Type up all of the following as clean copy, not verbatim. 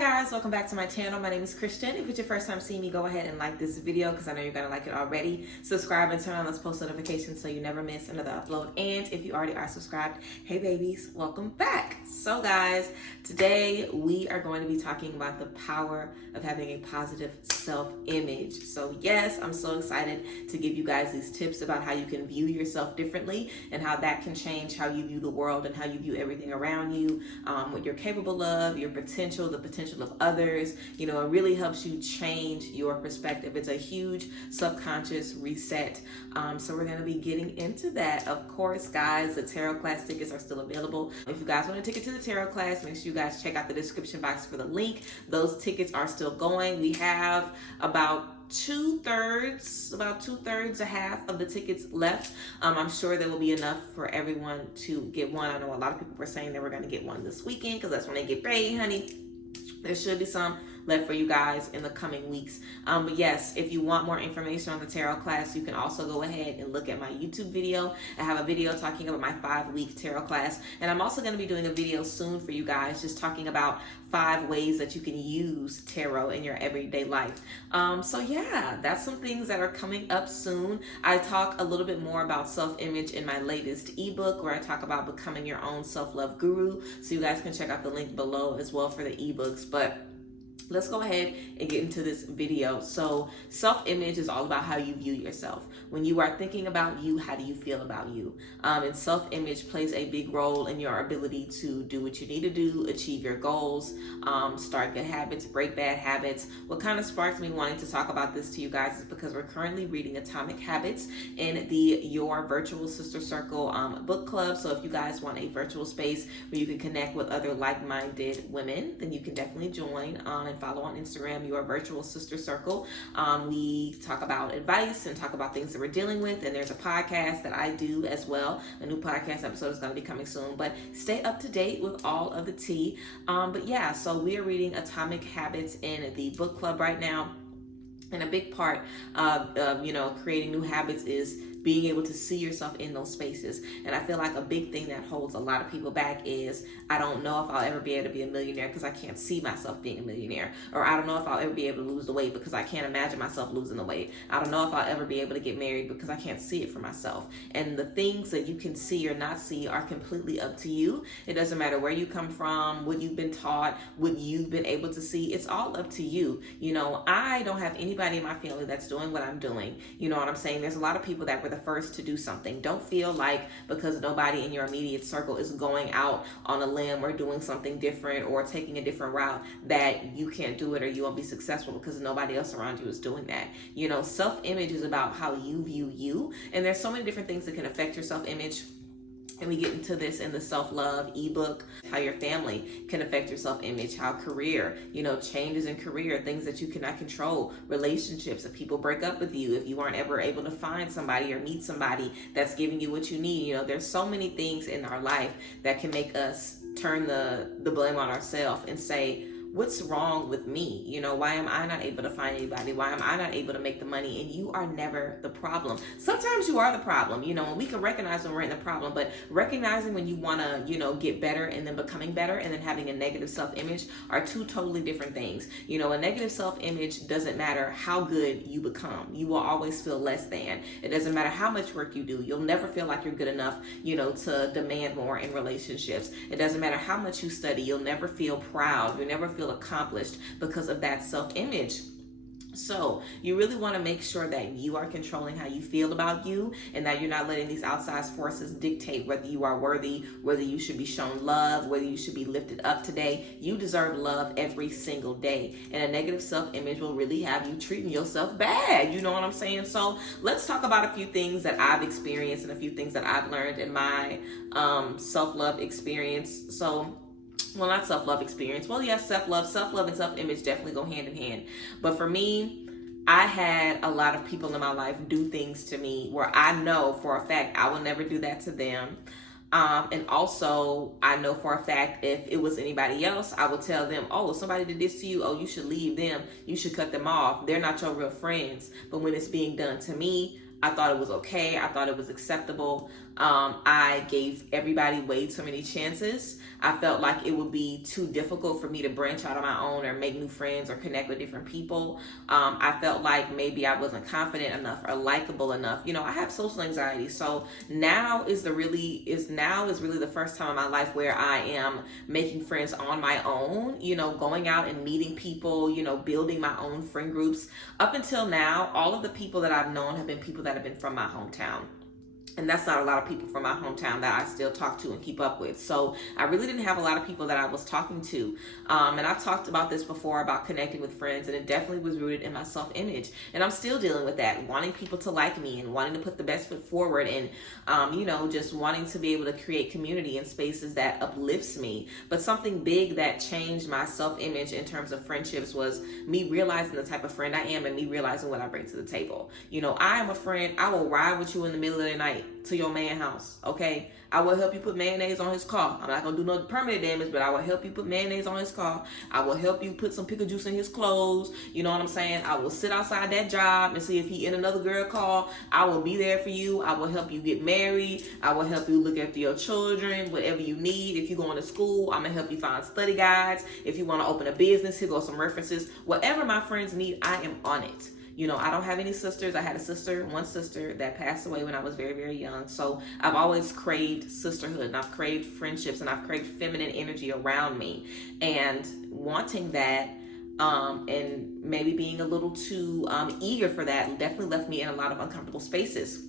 guys, welcome back to my channel. My name is Christian. If it's your first time seeing me, go ahead and like this video because I know you're going to like it already. Subscribe and turn on those post notifications so you never miss another upload. And if you already are subscribed, hey babies, welcome back. So guys, today we are going to be talking about the power of having a positive self-image. So yes, I'm so excited to give you guys these tips about how you can view yourself differently and how that can change how you view the world and how you view everything around you, what you're capable of, your potential, the potential of others. You know, it really helps you change your perspective. It's a huge subconscious reset. So we're going to be getting into that. Of course, guys, the tarot class tickets are still available. If you guys want a ticket to the tarot class, make sure you guys check out the description box for the link. Those tickets are still going. We have about two-thirds, a half of the tickets left. I'm sure there will be enough for everyone to get one. I know a lot of people were saying they were going to get one this weekend because that's when they get paid, honey. There should be some left for you guys in the coming weeks. But yes, if you want more information on the tarot class, you can also go ahead and look at my YouTube video. I have a video talking about my 5-week tarot class. And I'm also going to be doing a video soon for you guys just talking about 5 ways that you can use tarot in your everyday life. So yeah, that's some things that are coming up soon. I talk a little bit more about self-image in my latest ebook where I talk about becoming your own self-love guru. So you guys can check out the link below as well for the ebooks. But let's go ahead and get into this video. So self-image is all about how you view yourself. When you are thinking about you, how do you feel about you? And self-image plays a big role in your ability to do what you need to do, achieve your goals, start good habits, break bad habits. What kind of sparked me wanting to talk about this to you guys is because we're currently reading Atomic Habits in the Your Virtual Sister Circle book club. So if you guys want a virtual space where you can connect with other like-minded women, then you can definitely join and follow on Instagram, Your Virtual Sister Circle. We talk about advice and talk about things that we're dealing with, and there's a podcast that I do as well. A new podcast episode is going to be coming soon, but stay up to date with all of the tea. But yeah, so we are reading Atomic Habits in the book club right now, and a big part of creating new habits is being able to see yourself in those spaces. And I feel like a big thing that holds a lot of people back is, I don't know if I'll ever be able to be a millionaire because I can't see myself being a millionaire. Or I don't know if I'll ever be able to lose the weight because I can't imagine myself losing the weight. I don't know if I'll ever be able to get married because I can't see it for myself. And the things that you can see or not see are completely up to you. It doesn't matter where you come from, what you've been taught, what you've been able to see. It's all up to you. You know, I don't have anybody in my family that's doing what I'm doing. You know what I'm saying? There's a lot of people that were the first to do something. Don't feel like because nobody in your immediate circle is going out on a limb or doing something different or taking a different route that you can't do it or you won't be successful because nobody else around you is doing that. You know, self-image is about how you view you, and there's so many different things that can affect your self-image. And we get into this in the self-love ebook, how your family can affect your self-image, how career, changes in career, things that you cannot control, relationships, if people break up with you, if you aren't ever able to find somebody or meet somebody that's giving you what you need. There's so many things in our life that can make us turn the blame on ourselves and say, what's wrong with me? Why am I not able to find anybody? Why am I not able to make the money? And you are never the problem. Sometimes you are the problem, and we can recognize when we're in the problem, but recognizing when you want to, get better and then becoming better and then having a negative self-image are two totally different things. A negative self-image doesn't matter how good you become. You will always feel less than. It doesn't matter how much work you do. You'll never feel like you're good enough, to demand more in relationships. It doesn't matter how much you study. You'll never feel proud. You'll never feel accomplished because of that self-image. So you really want to make sure that you are controlling how you feel about you and that you're not letting these outside forces dictate whether you are worthy, whether you should be shown love, whether you should be lifted up today. You deserve love every single day. And a negative self-image will really have you treating yourself bad. You know what I'm saying? So let's talk about a few things that I've experienced and a few things that I've learned in my self-love experience. Well, not self-love experience. Well, yes, self-love and self-image definitely go hand in hand. But for me, I had a lot of people in my life do things to me where I know for a fact I will never do that to them. And also, I know for a fact if it was anybody else, I would tell them, oh, somebody did this to you. Oh, you should leave them. You should cut them off. They're not your real friends. But when it's being done to me, I thought it was okay. I thought it was acceptable. I gave everybody way too many chances. I felt like it would be too difficult for me to branch out on my own or make new friends or connect with different people. I felt like maybe I wasn't confident enough or likable enough. You know, I have social anxiety. So now is really the first time in my life where I am making friends on my own, you know, going out and meeting people, you know, building my own friend groups. Up until now, all of the people that I've known have been people that have been from my hometown. And that's not a lot of people from my hometown that I still talk to and keep up with. So I really didn't have a lot of people that I was talking to. And I've talked about this before about connecting with friends, and it definitely was rooted in my self-image. And I'm still dealing with that, wanting people to like me and wanting to put the best foot forward and, you know, just wanting to be able to create community in spaces that uplifts me. But something big that changed my self-image in terms of friendships was me realizing the type of friend I am and me realizing what I bring to the table. You know, I am a friend. I will ride with you in the middle of the night to your man house, okay? I will help you put mayonnaise on his car. I'm not gonna do no permanent damage, but I will help you put mayonnaise on his car. I will help you put some pickle juice in his clothes. You know what I'm saying? I will sit outside that job and see if he in another girl call. I will be there for you. I will help you get married. I will help you look after your children, whatever you need. If you're going to school, I'm gonna help you find study guides. If you wanna open a business, here go some references. Whatever my friends need, I am on it. You know, I don't have any sisters. I had one sister that passed away when I was very, very young. So I've always craved sisterhood, and I've craved friendships, and I've craved feminine energy around me. And wanting that, and maybe being a little too eager for that definitely left me in a lot of uncomfortable spaces.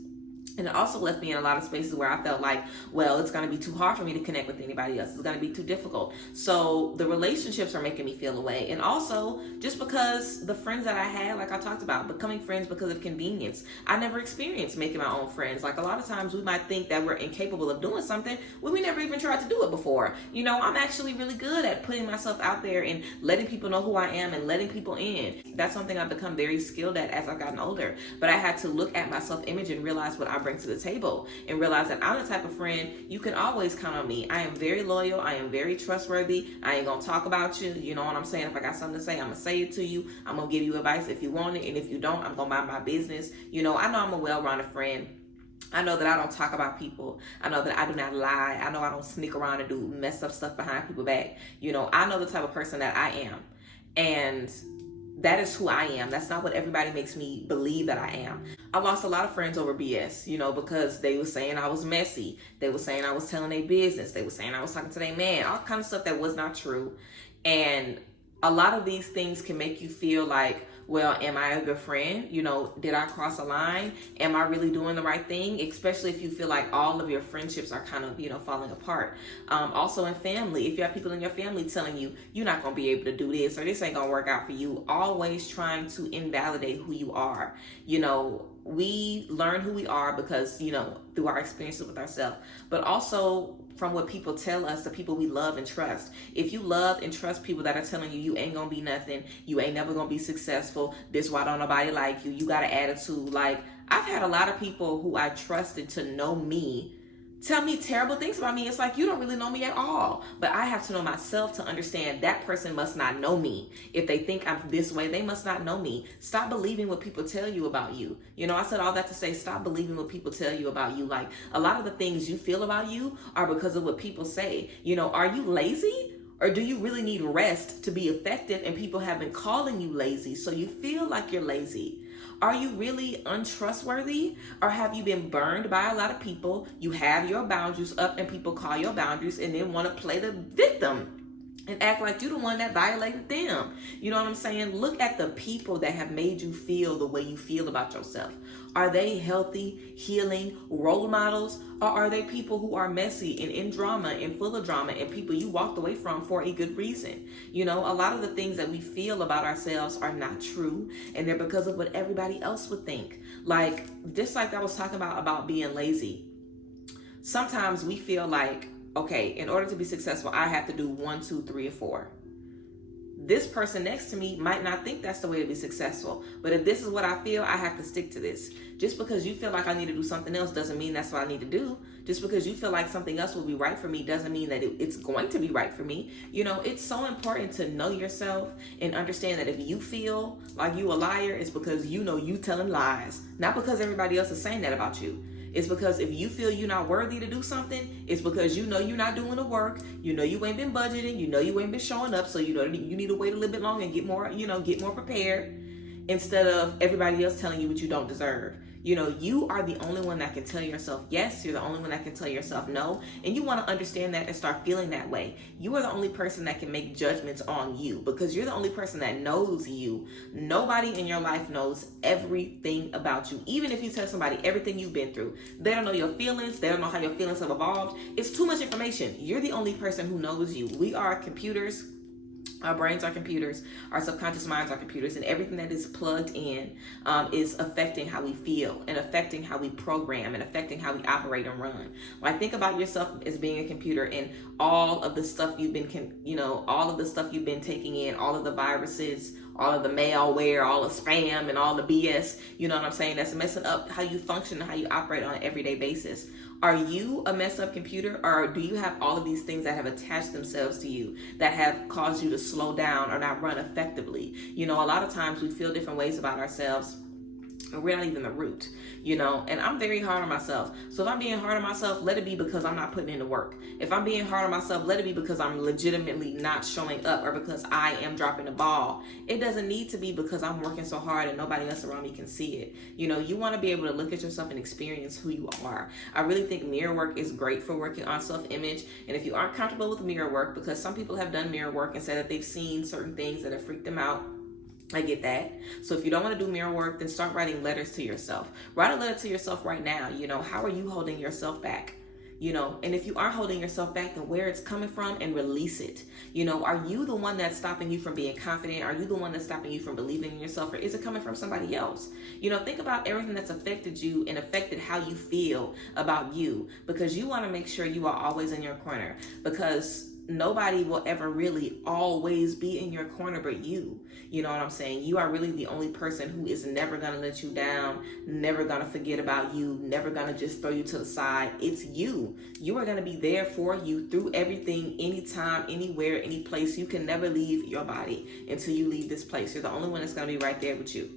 And it also left me in a lot of spaces where I felt like, well, it's going to be too hard for me to connect with anybody else. It's going to be too difficult. So the relationships are making me feel away. And also just because the friends that I had, like I talked about, becoming friends because of convenience. I never experienced making my own friends. Like a lot of times we might think that we're incapable of doing something when we never even tried to do it before. You know, I'm actually really good at putting myself out there and letting people know who I am and letting people in. That's something I've become very skilled at as I've gotten older. But I had to look at my self-image and realize what I bring to the table and realize that I'm the type of friend you can always count on me. I am very loyal. I am very trustworthy. I ain't gonna talk about you. You know what I'm saying? If I got something to say, I'm gonna say it to you. I'm gonna give you advice if you want it, and if you don't, I'm gonna mind my business. You know, I know I'm a well-rounded friend. I know that I don't talk about people. I know that I do not lie. I know I don't sneak around and do messed up stuff behind people's back. You know, I know the type of person that I am, and that is who I am. That's not what everybody makes me believe that I am. I lost a lot of friends over BS, you know, because they were saying I was messy. They were saying I was telling their business. They were saying I was talking to their man, all kind of stuff that was not true. And a lot of these things can make you feel like, well, am I a good friend? You know, did I cross a line? Am I really doing the right thing? Especially if you feel like all of your friendships are kind of, you know, falling apart. Also in family, if you have people in your family telling you, you're not going to be able to do this or this ain't going to work out for you, always trying to invalidate who you are. You know, we learn who we are because, you know, through our experiences with ourselves, but also from what people tell us, the people we love and trust. If you love and trust people that are telling you, you ain't gonna be nothing, you ain't never gonna be successful, this why don't nobody like you, you got an attitude. Like, I've had a lot of people who I trusted to know me tell me terrible things about me. It's like, you don't really know me at all. But I have to know myself to understand that person must not know me. If they think I'm this way, they must not know me. Stop believing what people tell you about you. You know, I said all that to say, stop believing what people tell you about you. Like, a lot of the things you feel about you are because of what people say. You know, are you lazy? Or do you really need rest to be effective? And people have been calling you lazy, so you feel like you're lazy. Are you really untrustworthy? Or have you been burned by a lot of people? You have your boundaries up and people call your boundaries and then want to play the victim and act like you're the one that violated them. You know what I'm saying? Look at the people that have made you feel the way you feel about yourself. Are they healthy, healing role models? Or are they people who are messy and in drama and full of drama and people you walked away from for a good reason? You know, a lot of the things that we feel about ourselves are not true, and they're because of what everybody else would think. Like, just like I was talking about being lazy. Sometimes we feel like, okay, in order to be successful, I have to do 1, 2, 3, or 4. This person next to me might not think that's the way to be successful. But if this is what I feel, I have to stick to this. Just because you feel like I need to do something else doesn't mean that's what I need to do. Just because you feel like something else will be right for me doesn't mean that it's going to be right for me. You know, it's so important to know yourself and understand that if you feel like you a liar, it's because you know you telling lies, not because everybody else is saying that about you. It's because if you feel you're not worthy to do something, it's because you know you're not doing the work. You know you ain't been budgeting. You know you ain't been showing up. So you know you need to wait a little bit longer and get more, get more prepared, instead of everybody else telling you what you don't deserve. You know, you are the only one that can tell yourself yes. You're the only one that can tell yourself no. And you want to understand that and start feeling that way. You are the only person that can make judgments on you, because you're the only person that knows you. Nobody in your life knows everything about you. Even if you tell somebody everything you've been through, they don't know your feelings. They don't know how your feelings have evolved. It's too much information. You're the only person who knows you. We are computers. Our brains are computers, our subconscious minds are computers, and everything that is plugged in is affecting how we feel and affecting how we program and affecting how we operate and run. Like, think about yourself as being a computer, and all of the stuff you've been, all of the stuff you've been taking in, all of the viruses, all of the malware, all the spam, and all the BS, you know what I'm saying, that's messing up how you function and how you operate on an everyday basis. Are you a messed up computer, or do you have all of these things that have attached themselves to you that have caused you to slow down or not run effectively? You know, a lot of times we feel different ways about ourselves, and we're not even the root, and I'm very hard on myself. So if I'm being hard on myself, let it be because I'm not putting in the work. If I'm being hard on myself, let it be because I'm legitimately not showing up, or because I am dropping the ball. It doesn't need to be because I'm working so hard and nobody else around me can see it. You want to be able to look at yourself and experience who you are. I really think mirror work is great for working on self-image. And if you aren't comfortable with mirror work, because some people have done mirror work and said that they've seen certain things that have freaked them out, I get that. So if you don't want to do mirror work, then start writing letters to yourself. Write a letter to yourself right now. How are you holding yourself back? And if you are holding yourself back, then where it's coming from, and release it. Are you the one that's stopping you from being confident? Are you the one that's stopping you from believing in yourself? Or is it coming from somebody else? Think about everything that's affected you and affected how you feel about you, because you want to make sure you are always in your corner, because nobody will ever really always be in your corner but you. You know what I'm saying? You are really the only person who is never going to let you down, never going to forget about you, never going to just throw you to the side. It's you. You are going to be there for you through everything, anytime, anywhere, any place. You can never leave your body until you leave this place. You're the only one that's going to be right there with you.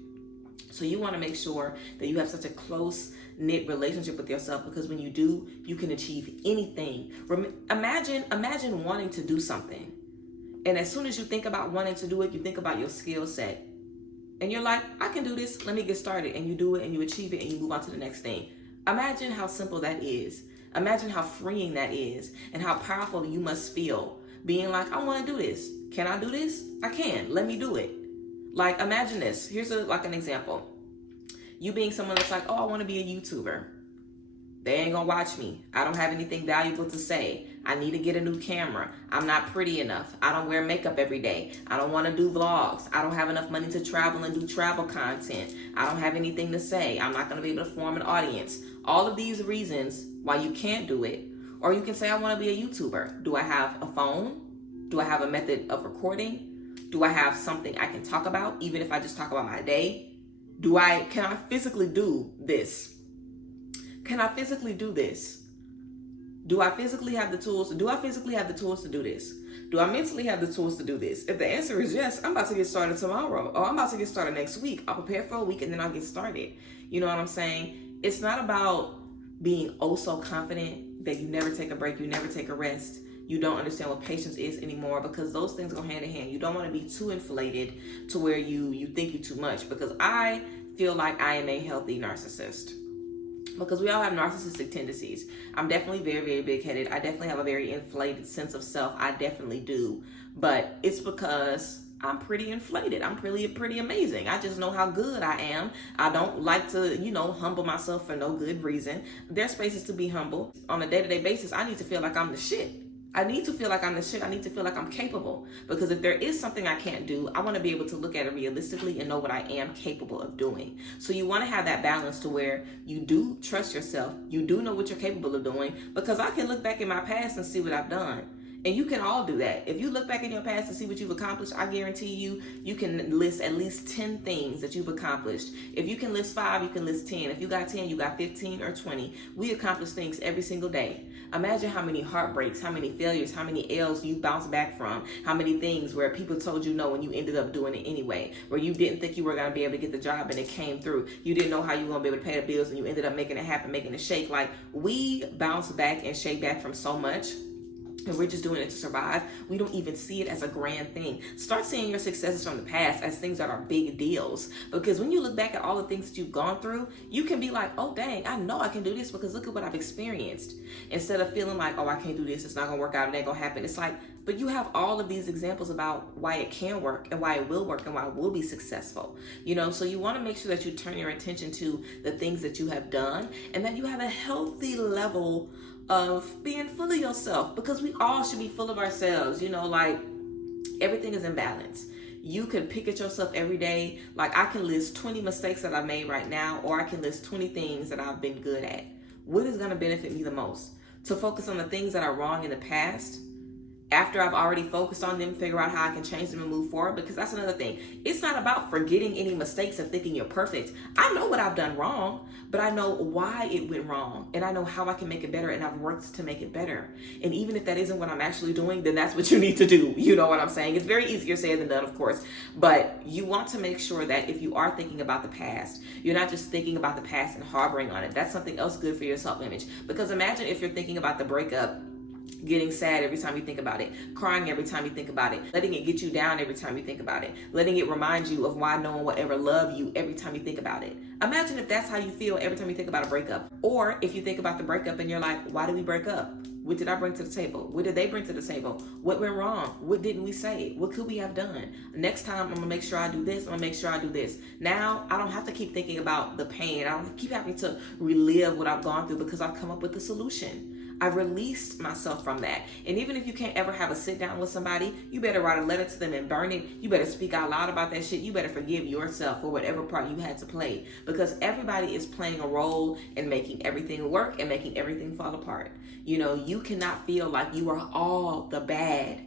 So you want to make sure that you have such a close-knit relationship with yourself, because when you do, you can achieve anything. Imagine wanting to do something, and as soon as you think about wanting to do it, you think about your skill set, and you're like, I can do this, let me get started, and you do it, and you achieve it, and you move on to the next thing. Imagine how simple that is. Imagine how freeing that is, and how powerful you must feel being like, I want to do this. Can I do this? I can. Let me do it. Like, imagine this. Here's an example. You being someone that's like, oh, I want to be a YouTuber. They ain't gonna watch me. I don't have anything valuable to say. I need to get a new camera. I'm not pretty enough. I don't wear makeup every day. I don't want to do vlogs. I don't have enough money to travel and do travel content. I don't have anything to say. I'm not gonna be able to form an audience. All of these reasons why you can't do it. Or you can say, I want to be a YouTuber. Do I have a phone? Do I have a method of recording? Do I have something I can talk about, even if I just talk about my day? Can I physically do this? Can I physically do this? Do I physically have the tools? Do I physically have the tools to do this? Do I mentally have the tools to do this? If the answer is yes, I'm about to get started tomorrow, or I'm about to get started next week. I'll prepare for a week and then I'll get started. You know what I'm saying? It's not about being oh so confident that you never take a break, you never take a rest. You don't understand what patience is anymore, because those things go hand in hand. You don't want to be too inflated to where you think you too much, because I feel like I am a healthy narcissist. Because we all have narcissistic tendencies. I'm definitely very, very big-headed. I definitely have a very inflated sense of self. I definitely do. But it's because I'm pretty inflated. I'm pretty amazing. I just know how good I am. I don't like to, humble myself for no good reason. There's spaces to be humble. On a day-to-day basis, I need to feel like I'm the shit. I need to feel like I'm the shit. I need to feel like I'm capable. Because if there is something I can't do, I want to be able to look at it realistically and know what I am capable of doing. So you want to have that balance to where you do trust yourself. You do know what you're capable of doing. Because I can look back in my past and see what I've done. And you can all do that. If you look back in your past and see what you've accomplished, I guarantee you can list at least 10 things that you've accomplished. If you can list 5, you can list 10. If you got 10, you got 15 or 20. We accomplish things every single day. Imagine how many heartbreaks, how many failures, how many L's you bounced back from, how many things where people told you no and you ended up doing it anyway, where you didn't think you were going to be able to get the job and it came through. You didn't know how you were going to be able to pay the bills and you ended up making it happen, making it shake. Like, we bounce back and shake back from so much. And we're just doing it to survive. We don't even see it as a grand thing. Start seeing your successes from the past as things that are big deals. Because when you look back at all the things that you've gone through, you can be like, oh dang, I know I can do this because look at what I've experienced. Instead of feeling like, oh, I can't do this, it's not gonna work out, it ain't gonna happen. It's like, but you have all of these examples about why it can work and why it will work and why it will be successful. You know, so you wanna make sure that you turn your attention to the things that you have done and that you have a healthy level of being full of yourself, because we all should be full of ourselves. You know, like, everything is in balance. You can pick at yourself every day. Like, I can list 20 mistakes that I've made right now, or I can list 20 things that I've been good at. What is going to benefit me the most? To focus on the things that are wrong in the past, after I've already focused on them, figure out how I can change them and move forward. Because that's another thing. It's not about forgetting any mistakes and thinking you're perfect. I know what I've done wrong, but I know why it went wrong. And I know how I can make it better, and I've worked to make it better. And even if that isn't what I'm actually doing, then that's what you need to do. You know what I'm saying? It's very easier said than done, of course. But you want to make sure that if you are thinking about the past, you're not just thinking about the past and harboring on it. That's something else good for your self-image. Because imagine if you're thinking about the breakup, getting sad every time you think about it, crying every time you think about it, letting it get you down every time you think about it, letting it remind you of why no one will ever love you every time you think about it. Imagine if that's how you feel every time you think about a breakup. Or if you think about the breakup and you're like, why did we break up? What did I bring to the table? What did they bring to the table? What went wrong? What didn't we say? What could we have done? Next time, I'm gonna make sure I do this. I'm gonna make sure I do this. Now, I don't have to keep thinking about the pain. I don't keep having to relive what I've gone through, because I've come up with a solution. I've released myself from that. And even if you can't ever have a sit down with somebody, you better write a letter to them and burn it. You better speak out loud about that shit. You better forgive yourself for whatever part you had to play, because everybody is playing a role in making everything work and making everything fall apart. You know, you cannot feel like you are all the bad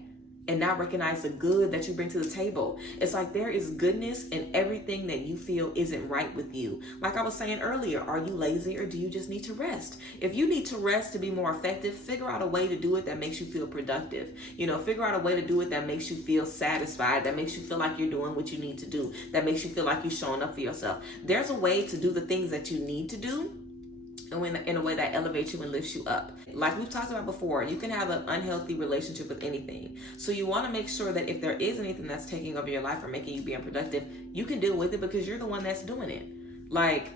and not recognize the good that you bring to the table. It's like there is goodness in everything that you feel isn't right with you. Like I was saying earlier, are you lazy or do you just need to rest? If you need to rest to be more effective, figure out a way to do it that makes you feel productive. You know, figure out a way to do it that makes you feel satisfied, that makes you feel like you're doing what you need to do, that makes you feel like you're showing up for yourself. There's a way to do the things that you need to do in a way that elevates you and lifts you up. Like we've talked about before, you can have an unhealthy relationship with anything. So you want to make sure that if there is anything that's taking over your life or making you be unproductive, you can deal with it because you're the one that's doing it. Like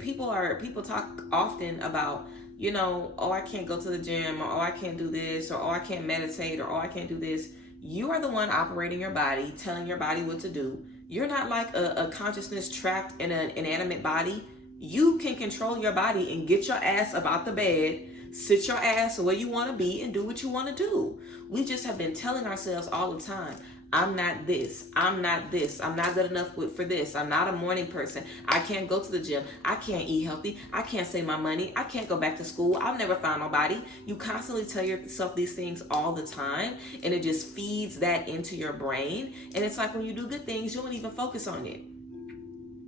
people talk often about, you know, oh, I can't go to the gym, or oh, I can't do this, or oh, I can't meditate, or oh, I can't do this. You are the one operating your body, telling your body what to do. You're not like a consciousness trapped in an inanimate body. You can control your body and get your ass up out the bed, sit your ass where you want to be, and do what you want to do. We just have been telling ourselves all the time, I'm not this, I'm not this, I'm not good enough for this, I'm not a morning person, I can't go to the gym, I can't eat healthy, I can't save my money, I can't go back to school, I'll never find nobody. You constantly tell yourself these things all the time, and it just feeds that into your brain. And it's like when you do good things, you don't even focus on it.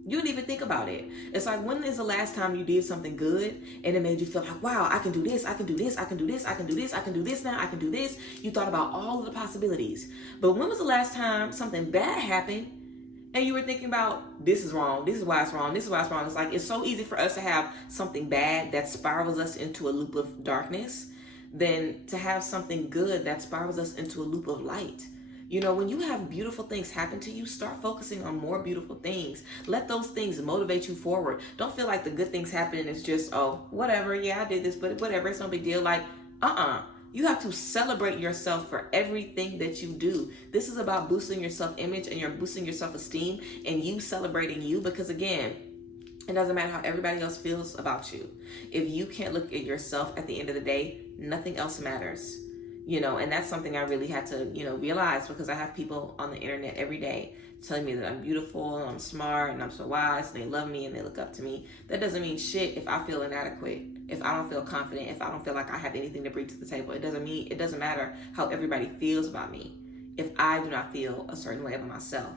You don't even think about it. It's like, when is the last time you did something good and it made you feel like, wow, I can do this, I can do this, I can do this, I can do this, I can do this now, I can do this. You thought about all of the possibilities. But when was the last time something bad happened and you were thinking about, this is wrong, this is why it's wrong, this is why it's wrong? It's like, it's so easy for us to have something bad that spirals us into a loop of darkness than to have something good that spirals us into a loop of light. You know, when you have beautiful things happen to you, start focusing on more beautiful things. Let those things motivate you forward. Don't feel like the good things happen and it's just, oh, whatever, yeah, I did this, but whatever, it's no big deal. Like, you have to celebrate yourself for everything that you do. This is about boosting your self-image and you're boosting your self-esteem and you celebrating you, because again, it doesn't matter how everybody else feels about you. If you can't look at yourself at the end of the day, nothing else matters. You know, and that's something I really had to, you know, realize, because I have people on the internet every day telling me that I'm beautiful and I'm smart and I'm so wise and they love me and they look up to me. That doesn't mean shit if I feel inadequate. if I don't feel confident, if I don't feel like I have anything to bring to the table. It doesn't matter how everybody feels about me if I do not feel a certain way about myself.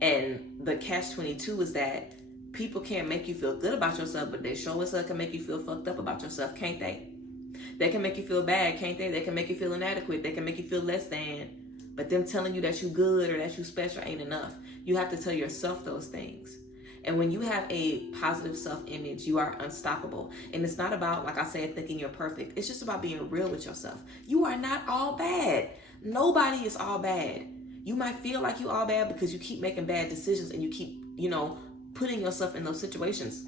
And the catch-22 is that people can't make you feel good about yourself, but they sure as hell can make you feel fucked up about yourself, can't they? They can make you feel bad, can't they? They can make you feel inadequate. They can make you feel less than. But them telling you that you good or that you special ain't enough. You have to tell yourself those things. And when you have a positive self-image, you are unstoppable. And it's not about, like I said, thinking you're perfect. It's just about being real with yourself. You are not all bad. Nobody is all bad. You might feel like you all bad because you keep making bad decisions and you keep, putting yourself in those situations.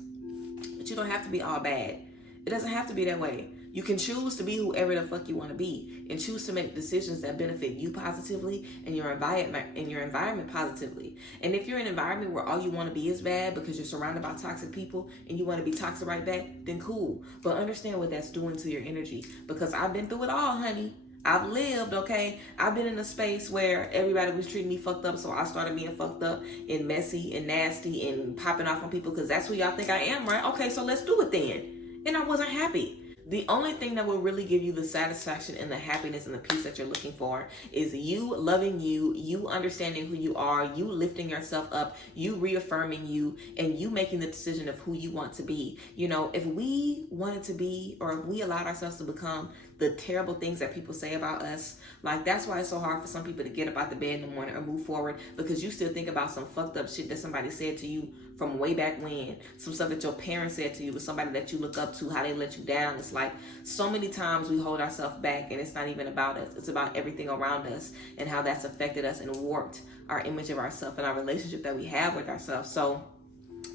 But you don't have to be all bad. It doesn't have to be that way. You can choose to be whoever the fuck you want to be and choose to make decisions that benefit you positively and your environment positively. And if you're in an environment where all you want to be is bad because you're surrounded by toxic people and you want to be toxic right back, then cool. But understand what that's doing to your energy, because I've been through it all, honey. I've lived, okay? I've been in a space where everybody was treating me fucked up, so I started being fucked up and messy and nasty and popping off on people because that's who y'all think I am, right? Okay, so let's do it then. And I wasn't happy. The only thing that will really give you the satisfaction and the happiness and the peace that you're looking for is you loving you, you understanding who you are, you lifting yourself up, you reaffirming you, and you making the decision of who you want to be. If we wanted to be, or if we allowed ourselves to become the terrible things that people say about us, like that's why it's so hard for some people to get up out the bed in the morning or move forward, because you still think about some fucked up shit that somebody said to you from way back when, some stuff that your parents said to you, with somebody that you look up to, how they let you down. It's like so many times we hold ourselves back, and it's not even about us. It's about everything around us and how that's affected us and warped our image of ourselves and our relationship that we have with ourselves. So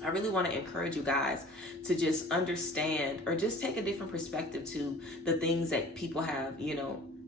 I really want to encourage you guys to just understand, or just take a different perspective to the things that people have,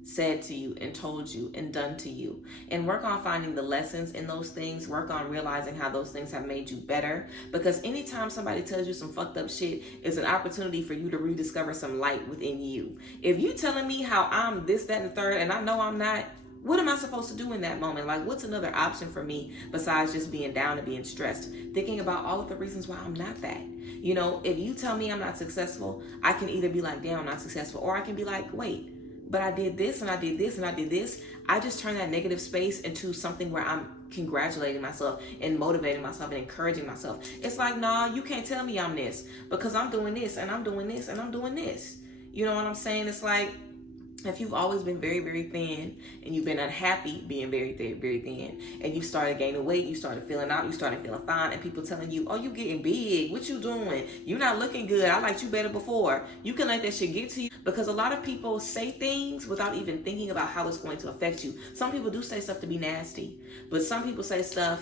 said to you and told you and done to you, and work on finding the lessons in those things. Work on realizing how those things have made you better, because anytime somebody tells you some fucked up shit, it's an opportunity for you to rediscover some light within you. If you telling me how I'm this, that, and the third, and I know I'm not, what am I supposed to do in that moment? Like, what's another option for me besides just being down and being stressed, thinking about all of the reasons why I'm not that? If you tell me I'm not successful, I can either be like, damn, I'm not successful, or I can be like, wait, but I did this and I did this and I did this. I just turned that negative space into something where I'm congratulating myself and motivating myself and encouraging myself. It's like, nah, you can't tell me I'm this, because I'm doing this and I'm doing this and I'm doing this. You know what I'm saying? It's like, if you've always been very, very thin and you've been unhappy being very, very, very thin, and you started gaining weight, you started feeling out, you started feeling fine, and people telling you, oh, you getting big, what you doing? You're not looking good. I liked you better before. You can let that shit get to you, because a lot of people say things without even thinking about how it's going to affect you. Some people do say stuff to be nasty, but some people say stuff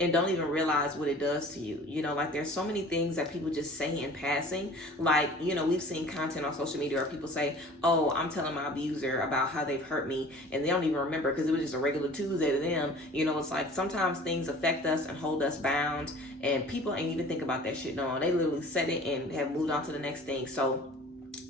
and don't even realize what it does to you. Like there's so many things that people just say in passing. Like, we've seen content on social media where people say, oh, I'm telling my abuser about how they've hurt me, and they don't even remember because it was just a regular Tuesday to them. It's like sometimes things affect us and hold us bound, and people ain't even think about that shit. No, they literally said it and have moved on to the next thing. So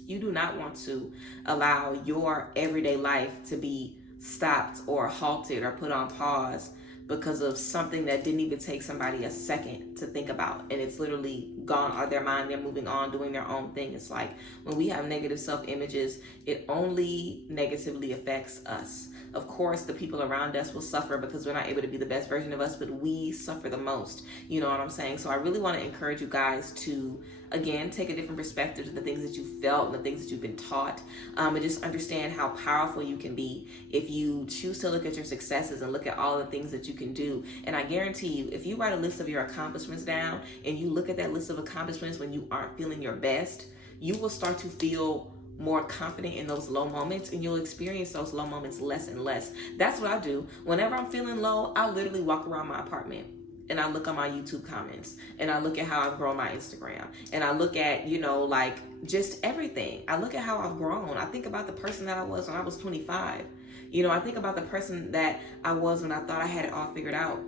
you do not want to allow your everyday life to be stopped or halted or put on pause because of something that didn't even take somebody a second to think about, and it's literally gone out of their mind. They're moving on, doing their own thing. It's like when we have negative self-images, it only negatively affects us. Of course, the people around us will suffer because we're not able to be the best version of us, but we suffer the most. You know what I'm saying? So I really want to encourage you guys to, again, take a different perspective to the things that you felt and the things that you've been taught, and just understand how powerful you can be if you choose to look at your successes and look at all the things that you can do. And I guarantee you, if you write a list of your accomplishments down and you look at that list of accomplishments when you aren't feeling your best, you will start to feel more confident in those low moments, and you'll experience those low moments less and less. That's what I do. Whenever I'm feeling low, I literally walk around my apartment and I look at my YouTube comments, and I look at how I've grown my Instagram, and I look at, like just everything. I look at how I've grown. I think about the person that I was when I was 25. I think about the person that I was when I thought I had it all figured out.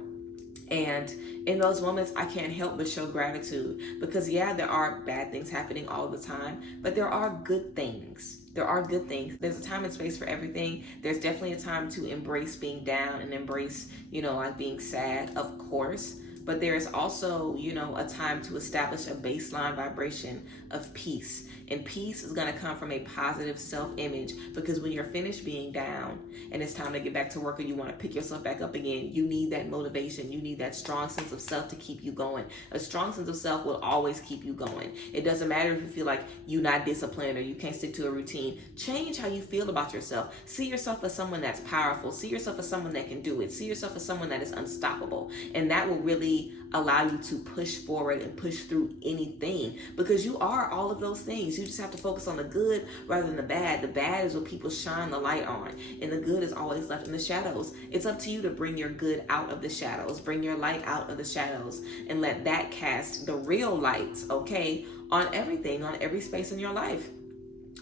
And in those moments, I can't help but show gratitude, because there are bad things happening all the time, but there are good things. There are good things. There's a time and space for everything. There's definitely a time to embrace being down and embrace, like being sad, of course. but there is also, you know, a time to establish a baseline vibration of peace. And peace is going to come from a positive self-image, because when you're finished being down and it's time to get back to work, or you want to pick yourself back up again, you need that motivation. You need that strong sense of self to keep you going. A strong sense of self will always keep you going. It doesn't matter if you feel like you're not disciplined or you can't stick to a routine. Change how you feel about yourself. See yourself as someone that's powerful. See yourself as someone that can do it. See yourself as someone that is unstoppable. And that will really allow you to push forward and push through anything, because you are all of those things. You just have to focus on the good rather than the bad. The bad is what people shine the light on, and the good is always left in the shadows. It's up to you to bring your good out of the shadows, bring your light out of the shadows, and let that cast the real light, okay, on everything, on every space in your life.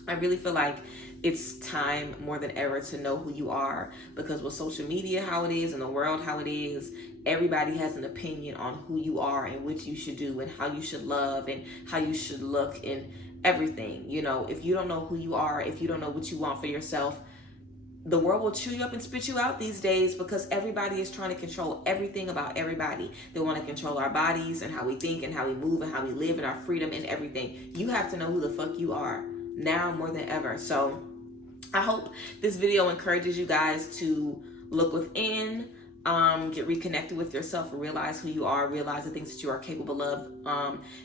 I really feel like it's time more than ever to know who you are, because with social media how it is and the world how it is, everybody has an opinion on who you are and what you should do and how you should love and how you should look and everything. You know, if you don't know who you are, if you don't know what you want for yourself, the world will chew you up and spit you out these days, because everybody is trying to control everything about everybody. They want to control our bodies and how we think and how we move and how we live and our freedom and everything. You have to know who the fuck you are now more than ever. So I hope this video encourages you guys to look within, get reconnected with yourself, realize who you are, realize the things that you are capable of,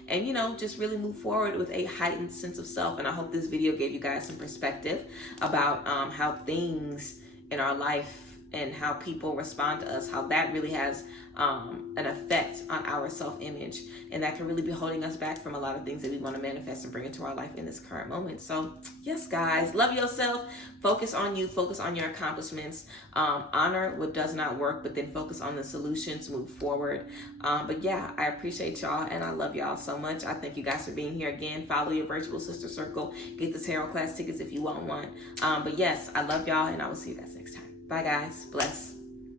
and, you know, just really move forward with a heightened sense of self. And I hope this video gave you guys some perspective about how things in our life and how people respond to us, how that really has an effect on our self-image, and that can really be holding us back from a lot of things that we want to manifest and bring into our life in this current moment. So yes, guys, love yourself, focus on you, focus on your accomplishments, honor what does not work, but then focus on the solutions, move forward. But yeah, I appreciate y'all and I love y'all so much. I thank you guys for being here again. Follow your virtual sister circle, get the tarot class tickets if you want one. But yes, I love y'all and I will see you guys next time. Bye guys, bless.